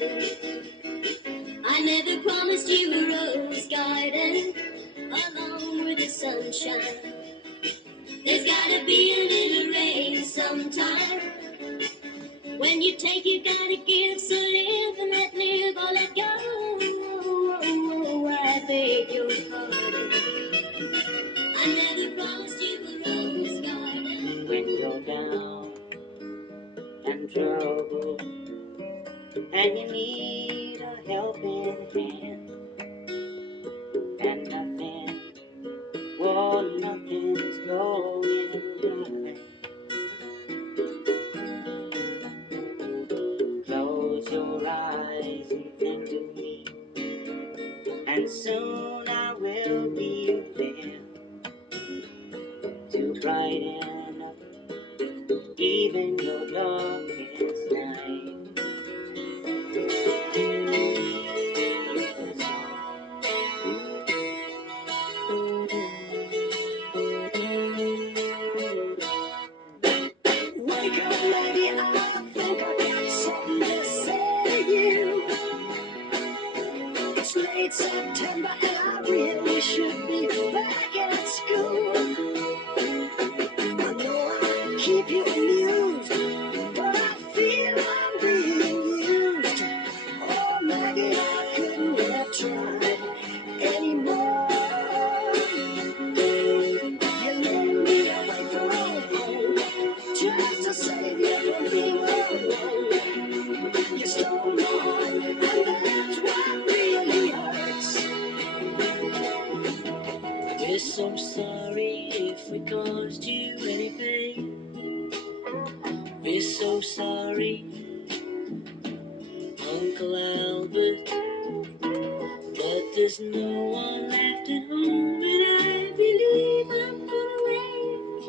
garden. I never promised you a rose garden along with the sunshine. There's gotta be a little rain sometime. When you take, you gotta give. So live and let live or let go. I beg your pardon. I never promised you a rose garden. When you're down and trouble and you need a helping hand, and nothing's going right. Close your eyes and think of me, and soon I will be there to brighten up even your darkest night. Wake up, lady, I think I got something to say to you. It's late September and I really should be back at school. I know I keep you amused, but I feel I'm being used. Oh, Maggie, I couldn't have tried anymore. You led me away from home just to save you from being alone. You stole my heart, and that's what really hurts. We're so sorry if we caused you any pain. We're so sorry, Uncle Albert, but there's no one left at home, and I believe I'm gonna rain.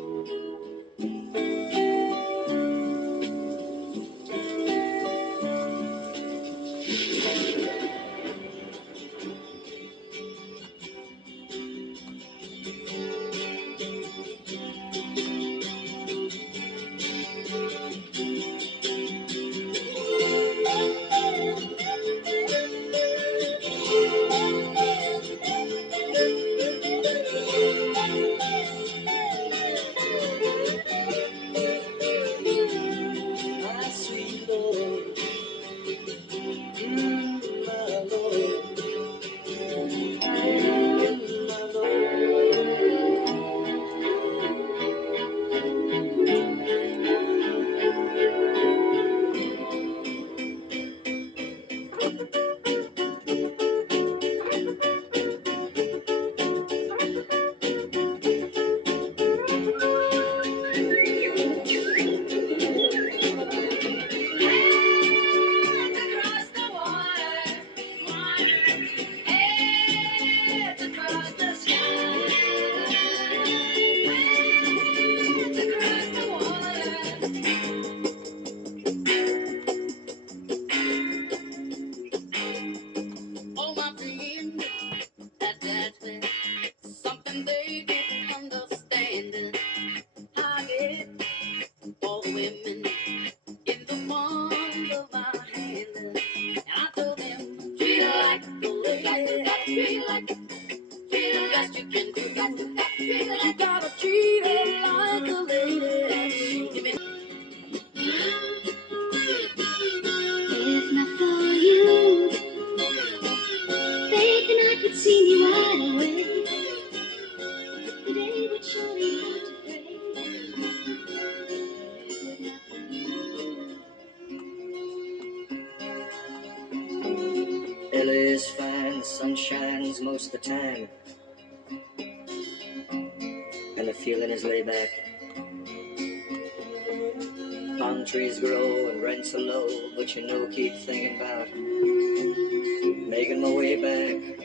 My sweet Lord, my Lord, my oh, my friend, that's something they didn't understand. I get all the women in the palm of my hand, and I told them, treat her like a lady, treat her like the best you can do. You gotta treat her like a lady. If not for you, thinking I could see me right away, the day would surely have to break. LA is fine, the sun shines most of the time, and the feeling is laid back. Palm trees grow and rents are low, but keep thinking about making my way back.